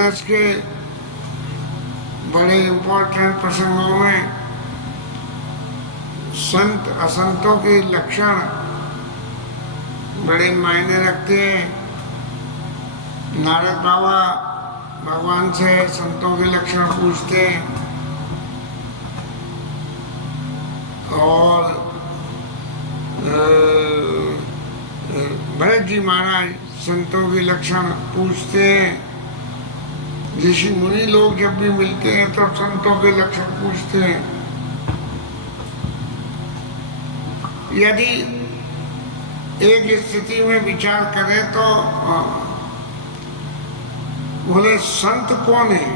मानस के बड़े इम्पोर्टेंट प्रसंगों में संत असंतों के लक्षण बड़े मायने रखते हैं। नारद बाबा भगवान से संतों के लक्षण पूछते हैं और भरत जी महाराज संतों के लक्षण पूछते हैं। ऋषि मुनि लोग जब भी मिलते हैं तो संतों के लक्षण पूछते हैं। यदि एक स्थिति में विचार करें तो बोले संत कौन है?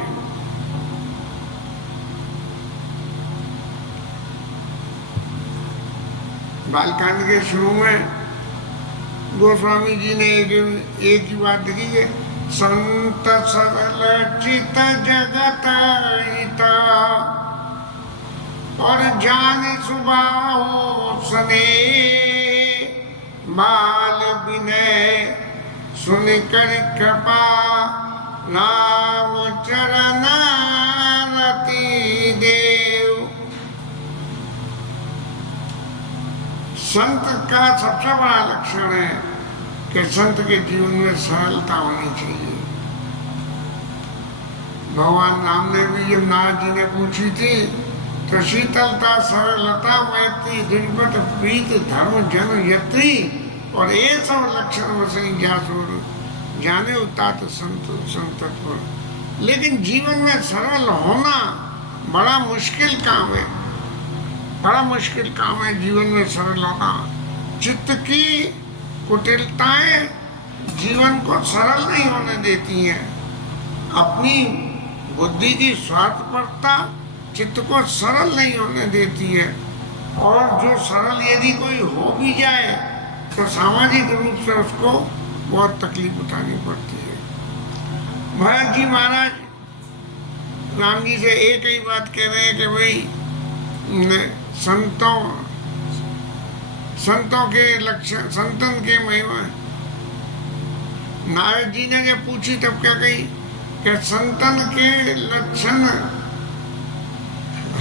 बालकांड के शुरू में गोस्वामी जी ने एक ही बात लिखी है, संत सरल चित जगत हिता और जान सुभाव सने बाल विनय सुन कर कृपा राम चरण रति देव। संत का सबसे बड़ा लक्षण है कि संत के जीवन में सरलता होनी चाहिए। भगवान राम ने भी जब नारद जी ने पूछी थी तो शीतलता सरलता मैत्री दृढ़ प्रीत धर्म जन यत्री और ये सब लक्षण वसई जासुर जाने उतात संतत्व। लेकिन जीवन में सरल होना बड़ा मुश्किल काम है, बड़ा मुश्किल काम है जीवन में सरल होना। चित्त की कुटिलताएं जीवन को सरल नहीं होने देती हैं। अपनी बुद्धि की स्वार्थपरता चित्त को सरल नहीं होने देती है। और जो सरल यदि कोई हो भी जाए तो सामाजिक रूप से उसको बहुत तकलीफ उठानी पड़ती है। भरत जी महाराज राम जी से एक ही बात कह रहे हैं कि भाई संतों के लक्षण, संतन के महिमा। नारद जी ने जब पूछी तब क्या कही कि संतन के लक्षण,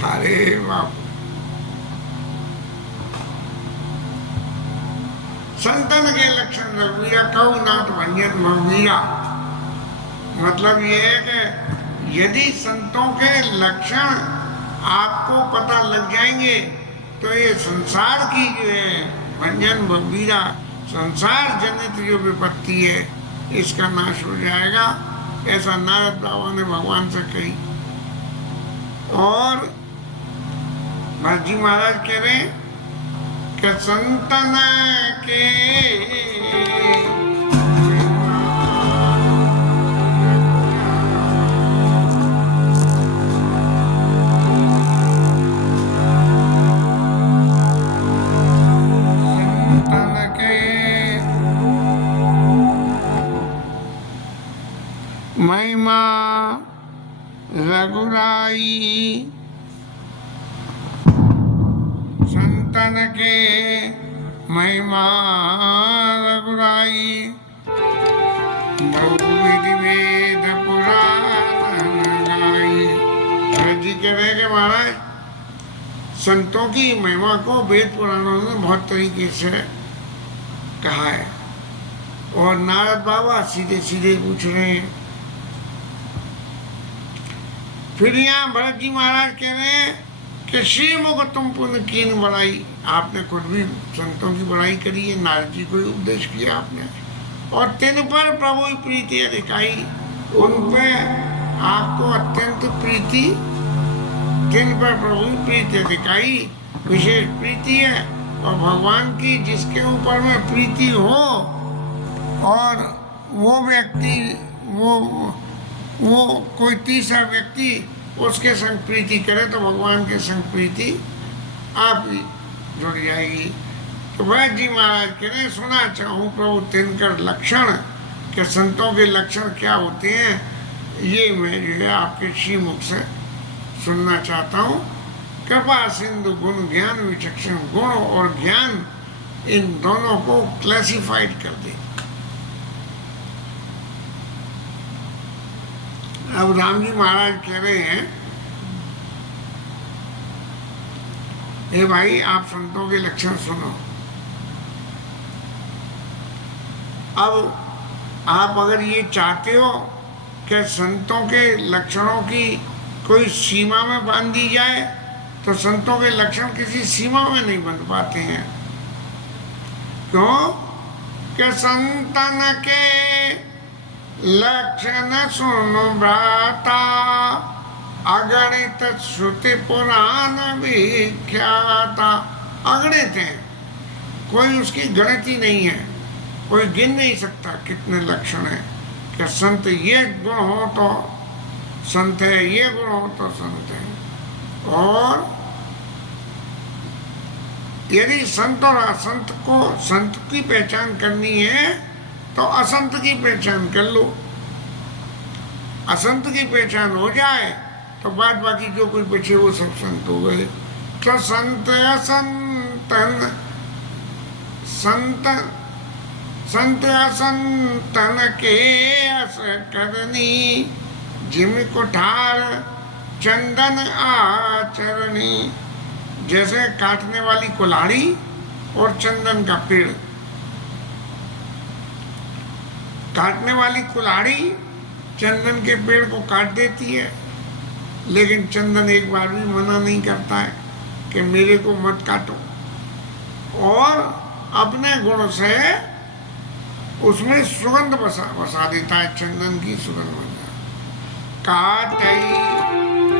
अरे बाप, संतन के लक्षण रघुवीरा कहु नाथ भंजन भवीरा। मतलब ये है कि यदि संतों के लक्षण आपको पता लग जाएंगे तो ये संसार की जो है भंजन भवीरा, संसार जनित जो विपत्ति है इसका नाश हो जाएगा। ऐसा नारद बाबा ने भगवान से कही। और भरत जी महाराज कह रहे हैं कि संतन के महिमा रघुराई, संतन के महिमा रघुराई, बहुविध वेद पुराण गाई। जी कह रहे कि महाराज संतों की महिमा को वेद पुराणों ने बहुत तरीके से कहा है। और नारद बाबा सीधे सीधे पूछ रहे हैं। फिर यहाँ भरत जी महाराज कह रहे हैं कि श्रीमुख तुम पुण्य कीन बड़ाई। आपने खुद भी संतों की बड़ाई करी है, नारद जी को उपदेश किया आपने। और तिन पर प्रभु प्रीति अधिकाई, उन पे आपको अत्यंत प्रीति, तिन पर प्रभु प्रीति अधिकाई, विशेष प्रीति है। और भगवान की जिसके ऊपर में प्रीति हो और वो व्यक्ति वो कोई तीसरा व्यक्ति उसके संग प्रीति करे तो भगवान के संग प्रीति आप ही जुड़ जाएगी। तो भरत जी महाराज कह रहे सुना चाहूँ प्रभु तिनकर लक्षण के संतों के लक्षण क्या होते हैं, ये मैं जो है आपके श्रीमुख से सुनना चाहता हूँ। कृपा सिंधु गुण ज्ञान विचक्षण, गुण और ज्ञान इन दोनों को क्लासिफाइड कर दे। अब राम जी महाराज कह रहे हैं, हे भाई आप संतों के लक्षण सुनो। अब आप अगर ये चाहते हो कि संतों के लक्षणों की कोई सीमा में बांध दी जाए, तो संतों के लक्षण किसी सीमा में नहीं बन पाते हैं। क्यों? कि संतन के लक्षण सुनो भ्राता, अगणित श्रुति पुराण विख्याता। अगणित है, कोई उसकी गणति नहीं है, कोई गिन नहीं सकता कितने लक्षण है। कि संत ये गुण हो तो संत है, ये गुण हो तो संत है। और यदि संत और असंत को, संत की पहचान करनी है तो असंत की पहचान कर लो। असंत की पहचान हो जाए तो बाद बाकी जो कोई बचे वो सब संत हो गए। तो संत असंतन, संत असंतन के अस करनी, जिम कुठार चंदन आचरणी। जैसे काटने वाली कुल्हाड़ी और चंदन का पेड़। काटने वाली कुल्हाड़ी चंदन के पेड़ को काट देती है, लेकिन चंदन एक बार भी मना नहीं करता है कि मेरे को मत काटो, और अपने गुण से उसमें सुगंध बसा देता है, चंदन की सुगंध बन जाए। काटई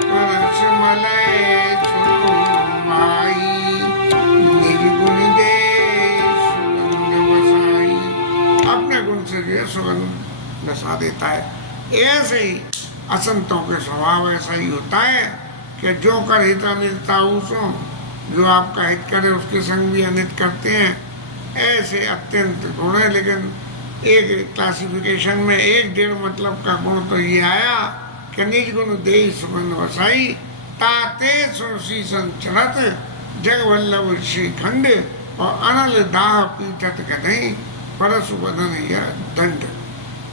परस मलय भाई, निर्गुण दे सुगंध बसाई। अपने गुण से जो सुगंध बसा देता है। ऐसे ही असंतों के स्वभाव ऐसा ही होता है कि जो कर हित अनिता उसो, जो आपका हित करे उसके संग भी अनित करते हैं। ऐसे अत्यंत गुण है, लेकिन एक क्लासिफिकेशन में 1-1.5 मतलब का गुण तो ये आया कि निज गुण दे सुगंध वसाई, ताते सुरसी संचरत जग वल्लभ श्रीखंड, और अनल दाह पीठत कदई परसु बदन यह दंड।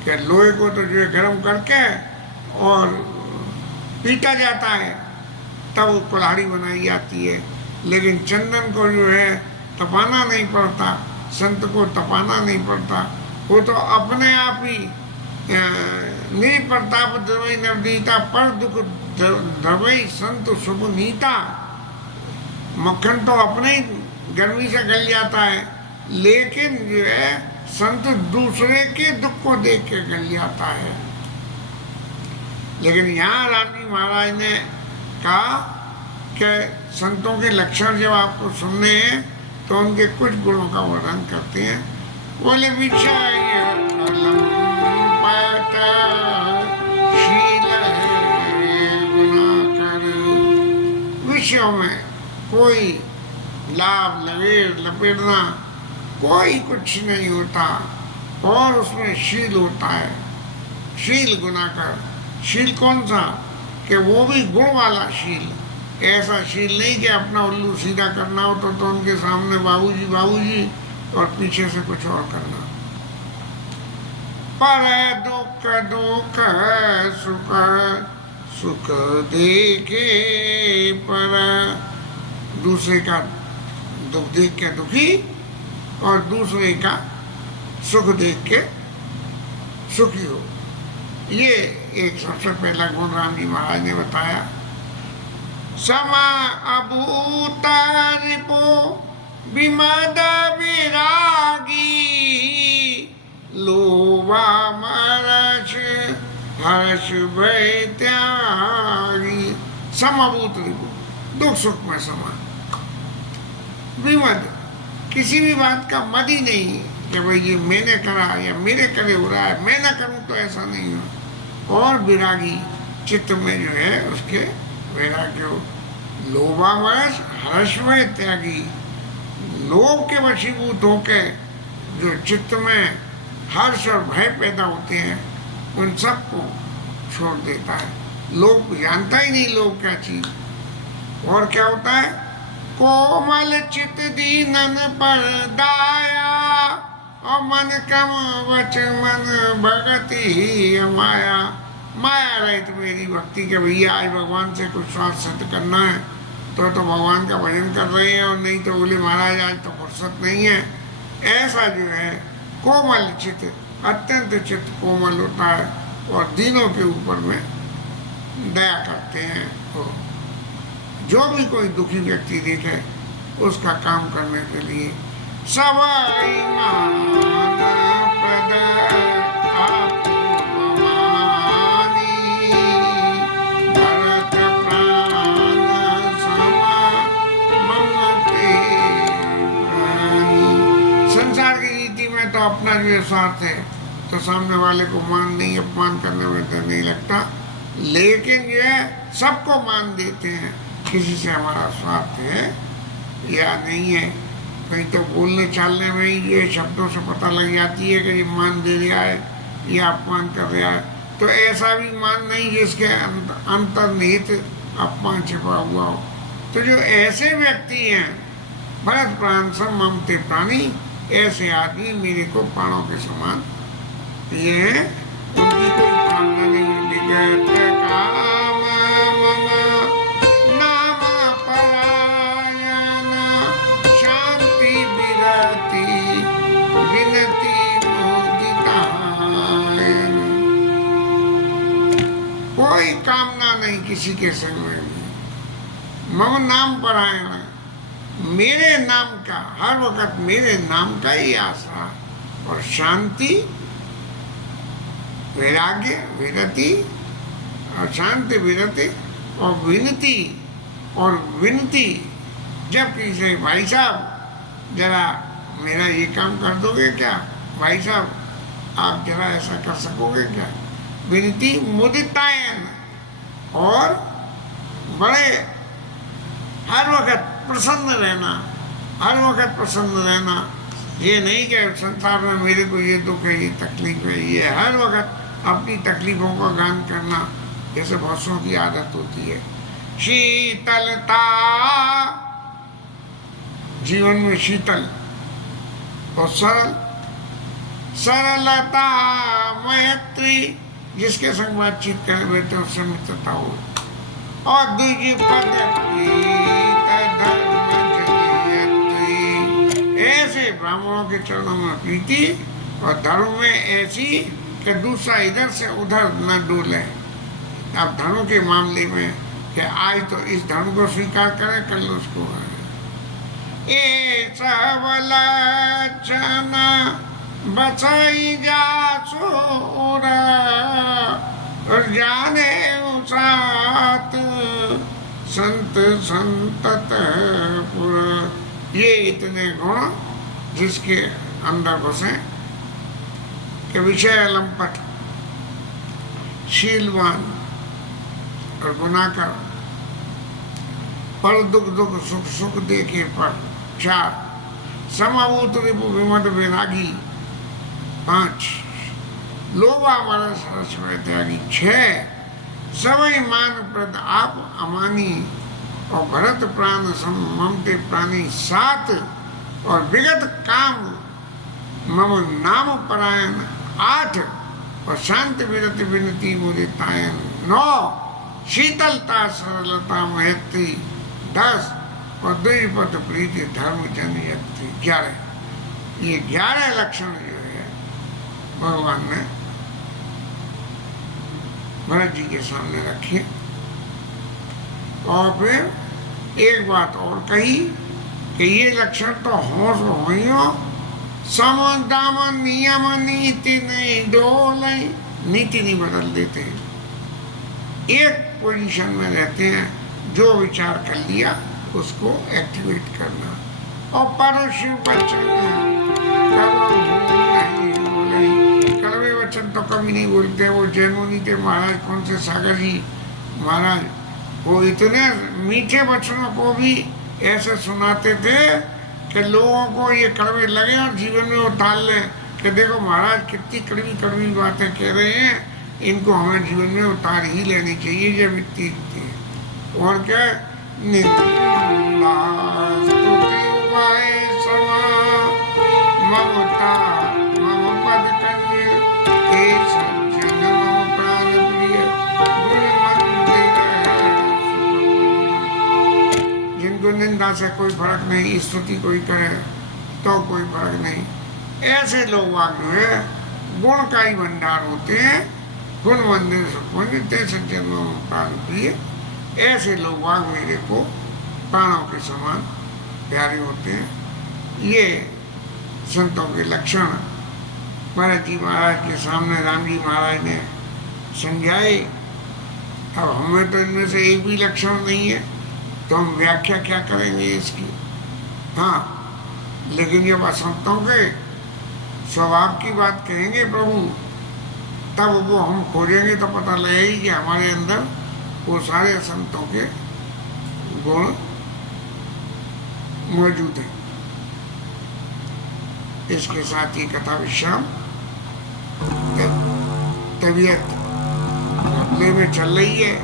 कि लोहे को तो जो है गर्म करके और पीटा जाता है तब कुल्हाड़ी बनाई जाती है, लेकिन चंदन को जो है तपाना नहीं पड़ता, संत को तपाना नहीं पड़ता। वो तो अपने आप ही निज प्रताप द्रवई नवनीता, पर दुख द्रवई संत शुभ नीता। मक्खन तो अपने ही गर्मी से गल जाता है, लेकिन जो है संत दूसरे के दुख को देख के गल जाता है। लेकिन यहाँ राम जी महाराज ने कहा कि संतों के लक्षण जब आपको सुनने हैं तो उनके कुछ गुणों का वर्णन करते हैं। बोले विषय विषयों में कोई लाभ लपेटना कोई कुछ नहीं होता, और उसमें शील होता है। शील गुनाकर। शील कौन सा? कि वो भी गुण वाला शील। ऐसा शील नहीं कि अपना उल्लू सीधा करना हो तो उनके सामने बाबूजी बाबूजी और पीछे से कुछ और करना। पर दुख दुख सुख सुख देखे पर, दूसरे का दुख देख के दुखी और दूसरे का सुख देख के सुखी हो। ये एक सबसे पहला गुण राम जी महाराज ने बताया। समा अभूता रिपो विमद विरागी, लोभा मरस हर्ष भय त्यागी। समभूत रिपो, दुख सुख में समान। विमद, किसी भी बात का मद ही नहीं कि भाई ये मैंने करा या मेरे करे हो रहा है, मैं ना करूं तो ऐसा नहीं हो। और विरागी, चित्त में जो है उसके वैराग्य हो। लोभामरस हर्षमय त्यागी, लोभ के वशीभूत होकर जो चित्त में हर्ष और भय पैदा होते हैं उन सबको छोड़ देता है। लोभ जानता ही नहीं लोभ क्या चीज। और क्या होता है? कोमल चित दीनन पर दाया, और मन कम वच मन भगति माया। माया रहित मेरी भक्ति के भैया आज भगवान से कुछ स्वार्थ सिद्ध करना है तो भगवान का भजन कर रहे हैं, और नहीं तो बोले महाराज आज तो फुर्सत नहीं है। ऐसा जो है कोमल चित्त, अत्यंत चित्त कोमल होता है और दीनों के ऊपर में दया करते हैं। तो जो भी कोई दुखी व्यक्ति देखे उसका काम करने के लिए सवाई मान प्रद आपको भवानी, भरत प्राण समा ममते प्राणी। संसार की रीति में तो अपना जो स्वार्थ है तो सामने वाले को मान नहीं, अपमान करने में तो नहीं लगता, लेकिन जो है सबको मान देते हैं। किसी से हमारा स्वार्थ है या नहीं है, कहीं तो बोलने चालने में ही ये शब्दों से पता लग जाती है कि ये मान दे रहा है या अपमान कर रहा है। तो ऐसा भी मान नहीं जिसके अंतर्निहित अपमान छिपा हुआ हो। तो जो ऐसे व्यक्ति हैं भरत प्राण सम ममते प्राणी, ऐसे आदमी मेरे को प्राणों के समान ये है, उनकी कोई कामना नहीं। विगत काम मम नाम परायण, शांति विरति विनति मुदितायन। कोई कामना नहीं किसी के संग में भी। मम नाम परायण, मेरे नाम का, हर वक्त मेरे नाम का ही आसरा, और शांति वैराग्य विरति और शांति विरति और विनती और विनती। जब किसी भाई साहब जरा मेरा ये काम कर दोगे क्या, भाई साहब आप जरा ऐसा कर सकोगे क्या, विनती मुदितायन, और बड़े हर वक्त प्रसन्न रहना, हर वक्त प्रसन्न रहना। ये नहीं कि संसार में मेरे को ये दुख है, ये तकलीफ है, ये हर वक्त अपनी तकलीफों का गान करना जैसे बहुतों की आदत होती है। शीतलता, जीवन में शीतल और सरल, सरलता मैत्री, जिसके संग बातचीत करें बैठे उससे मित्रता हो, और दूसरी पद्धति ऐसे ब्राह्मणों के चरणों में प्रीति, और धर्म में ऐसी कि दूसरा इधर से उधर न डोले। अब धर्म के मामले में कि आज तो इस धर्म को स्वीकार करें, कल उसको ए सबलचन बचाई जा सोरा, और जाने साथ संत संतत पुर। ये इतने गुण जिसके अंदर बसे कि विषय लंपट, शीलवान और गुनाकर, पर दुख दुख सुख सुख देखे पर। 4 समाभूत रिपु विमत वैरागी। 5 लोभा मरस रस त्यागी। 6 सवई मान प्रद आप अमानी, और भरत प्राण सम ममते प्राणी। 7 और विगत काम मम नाम परायण। 8 और शांति विरति विनती मुदितायन। 9 शीतलता सरलता मैत्री। 10 और द्विपद प्रीति धर्म जनयत्री। 11 ये 11 लक्षण जो है भगवान ने भरत जी के सामने रखे। और फिर एक बात और कही कि ये लक्षण तो होश हो, सम दाम नियम नीति नहीं डोल, नीति नहीं बदल देते, एक पोजीशन में रहते हैं। जो विचार कर लिया उसको एक्टिवेट करना, और परोशिव वचन कड़वे वचन तो कभी नहीं बोलते। वो जैनमुनि थे महाराज, कौन से सागर जी महाराज, वो इतने मीठे वचनों को भी ऐसे सुनाते थे कि लोगों को ये कड़वे लगे और जीवन में उतार लें कि देखो महाराज कितनी कड़वी कड़वी बातें कह रहे हैं, इनको हमें जीवन में उतार ही लेनी चाहिए। जब इतनी थी और क्या ममता मम पद कन्या हे सज्जन मम प्राण प्रिय। निंदा से कोई फर्क नहीं, स्तुति कोई करे तो कोई फर्क नहीं। ऐसे लोग जो है गुण का ही भंडार होते हैं। गुण मंदिर सुपुण्य सज्जन प्राण प्रिय। ऐसे लोग मेरे को प्राणों के समान प्यारे होते हैं। ये संतों के लक्षण भरत जी महाराज के सामने राम जी महाराज ने समझाए। अब हमें तो इनमें से एक भी लक्षण नहीं है तो हम व्याख्या क्या करेंगे इसकी। हाँ, लेकिन जब असंतों के स्वभाव की बात कहेंगे प्रभु, तब वो हम खोजेंगे तो पता लगेगा कि हमारे अंदर वो सारे असंतों के गुण मौजूद हैं। इसके साथ ही कथा विश्राम। तबीयत बदले में चल रही है।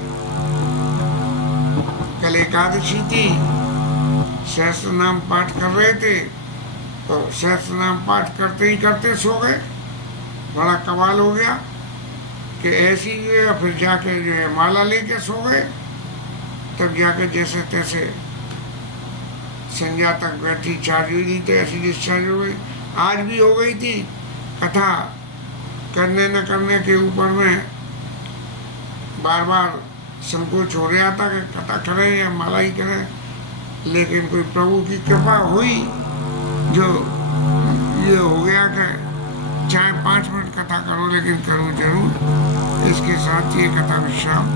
कल एकादशी थी, सहस्त्र नाम पाठ कर रहे थे तो सहस्त्र नाम पाठ करते ही करते सो गए। बड़ा कमाल हो गया कि ऐसी फिर जाके जो है माला लेके सो गए। तब जाके जैसे तैसे संध्या तक बैठी चार्ज हुई थी तो ऐसी डिस्चार्ज हो गई। आज भी हो गई थी। कथा करने न करने के ऊपर में बार बार संकोच हो रहा था कि कथा करें या माला ही करें, लेकिन कोई प्रभु की कृपा हुई जो ये हो गया कि चाहे 5 मिनट कथा करो लेकिन करो जरूर। इसके साथ ये कथा विश्राम।